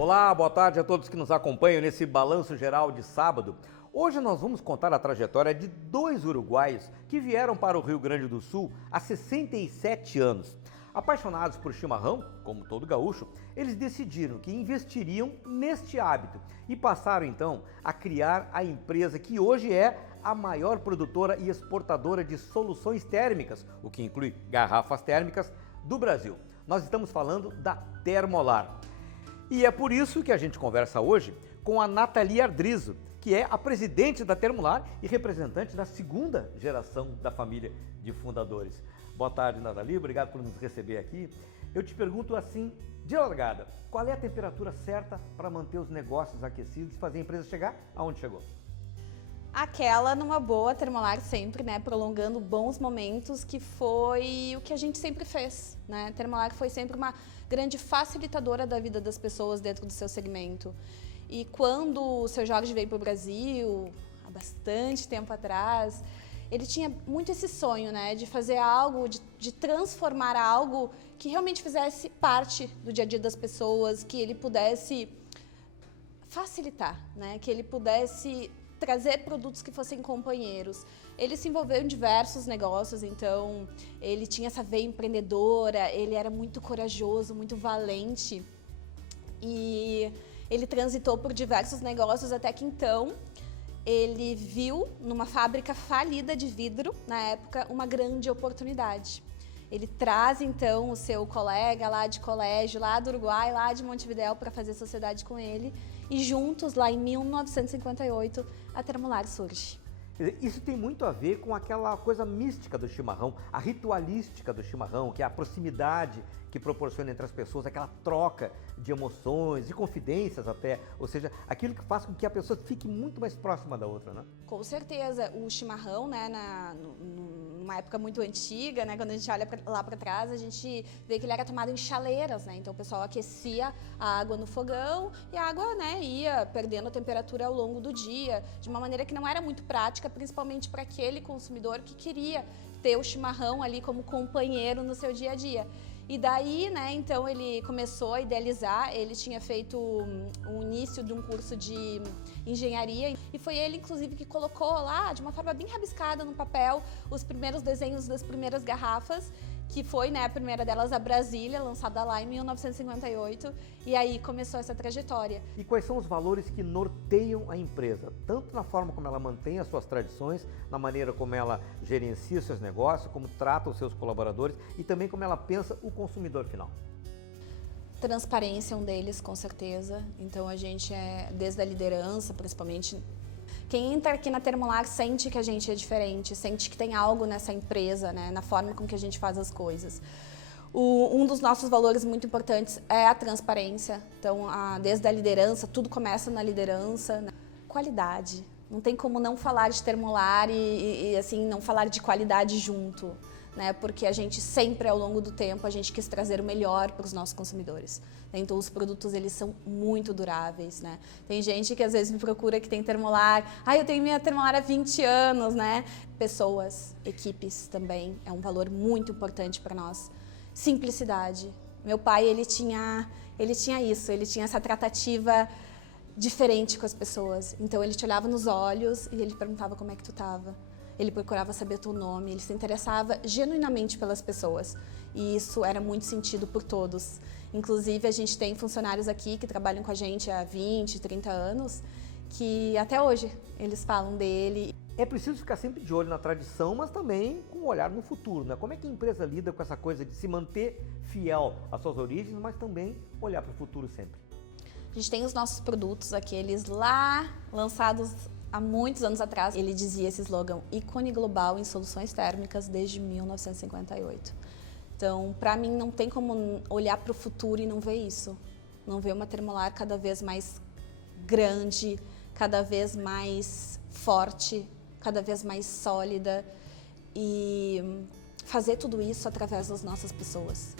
Olá, boa tarde a todos que nos acompanham nesse balanço geral de sábado. Hoje nós vamos contar a trajetória de dois uruguaios que vieram para o Rio Grande do Sul há 67 anos. Apaixonados por chimarrão, como todo gaúcho, eles decidiram que investiriam neste hábito e passaram então a criar a empresa que hoje é a maior produtora e exportadora de soluções térmicas, o que inclui garrafas térmicas, do Brasil. Nós estamos falando da Termolar. E é por isso que a gente conversa hoje com a Nathalie Ardrizzo, que é a presidente da Termolar e representante da segunda geração da família de fundadores. Boa tarde, Nathalie, obrigado por nos receber aqui. Eu te pergunto assim, de largada, qual é a temperatura certa para manter os negócios aquecidos e fazer a empresa chegar aonde chegou? Aquela numa boa Termolar sempre, né, prolongando bons momentos, que foi o que a gente sempre fez, né? Termolar foi sempre uma grande facilitadora da vida das pessoas dentro do seu segmento. E quando o seu Jorge veio para o Brasil, há bastante tempo atrás, ele tinha muito esse sonho, né, de fazer algo, de transformar algo que realmente fizesse parte do dia a dia das pessoas, que ele pudesse facilitar, né, que ele pudesse trazer produtos que fossem companheiros. Ele se envolveu em diversos negócios, então ele tinha essa veia empreendedora, ele era muito corajoso, muito valente e ele transitou por diversos negócios até que então ele viu numa fábrica falida de vidro, na época, uma grande oportunidade. Ele traz então o seu colega lá de colégio, lá do Uruguai, lá de Montevidéu, para fazer sociedade com ele. E juntos, lá em 1958, a Termolar surge. Isso tem muito a ver com aquela coisa mística do chimarrão, a ritualística do chimarrão, que é a proximidade que proporciona entre as pessoas, aquela troca de emoções, de confidências até, ou seja, aquilo que faz com que a pessoa fique muito mais próxima da outra, né? Com certeza, o chimarrão, né, numa época muito antiga, né, quando a gente olha lá para trás, a gente vê que ele era tomado em chaleiras, né, então o pessoal aquecia a água no fogão e a água, né, ia perdendo a temperatura ao longo do dia, de uma maneira que não era muito prática, principalmente para aquele consumidor que queria ter o chimarrão ali como companheiro no seu dia a dia. E daí, né, então ele começou a idealizar, ele tinha feito o início de um curso de engenharia e foi ele, inclusive, que colocou lá, de uma forma bem rabiscada no papel, os primeiros desenhos das primeiras garrafas, que foi, né, a primeira delas a Brasília, lançada lá em 1958, e aí começou essa trajetória. E quais são os valores que norteiam a empresa, tanto na forma como ela mantém as suas tradições, na maneira como ela gerencia os seus negócios, como trata os seus colaboradores e também como ela pensa o consumidor final? Transparência é um deles, com certeza. Então a gente desde a liderança, principalmente. Quem entra aqui na Termolar sente que a gente é diferente, sente que tem algo nessa empresa, né, na forma com que a gente faz as coisas. Um dos nossos valores muito importantes é a transparência. Então, desde a liderança, tudo começa na liderança. Qualidade. Não tem como não falar de Termolar e assim, não falar de qualidade junto, né? Porque a gente sempre, ao longo do tempo, a gente quis trazer o melhor para os nossos consumidores. Então, os produtos, eles são muito duráveis, né? Tem gente que às vezes me procura que tem Termolar. Eu tenho minha Termolar há 20 anos, né? Pessoas, equipes também, é um valor muito importante para nós. Simplicidade. Meu pai, ele tinha isso, ele tinha essa tratativa diferente com as pessoas. Então, ele te olhava nos olhos e ele perguntava como é que tu estava. Ele procurava saber o teu nome, ele se interessava genuinamente pelas pessoas. E isso era muito sentido por todos. Inclusive, a gente tem funcionários aqui que trabalham com a gente há 20, 30 anos, que até hoje eles falam dele. É preciso ficar sempre de olho na tradição, mas também com um olhar no futuro, né? Como é que a empresa lida com essa coisa de se manter fiel às suas origens, mas também olhar para o futuro sempre? A gente tem os nossos produtos, aqueles lá lançados há muitos anos atrás. Ele dizia esse slogan, ícone global em soluções térmicas desde 1958. Então, para mim, não tem como olhar para o futuro e não ver isso. Não ver uma Termolar cada vez mais grande, cada vez mais forte, cada vez mais sólida e fazer tudo isso através das nossas pessoas.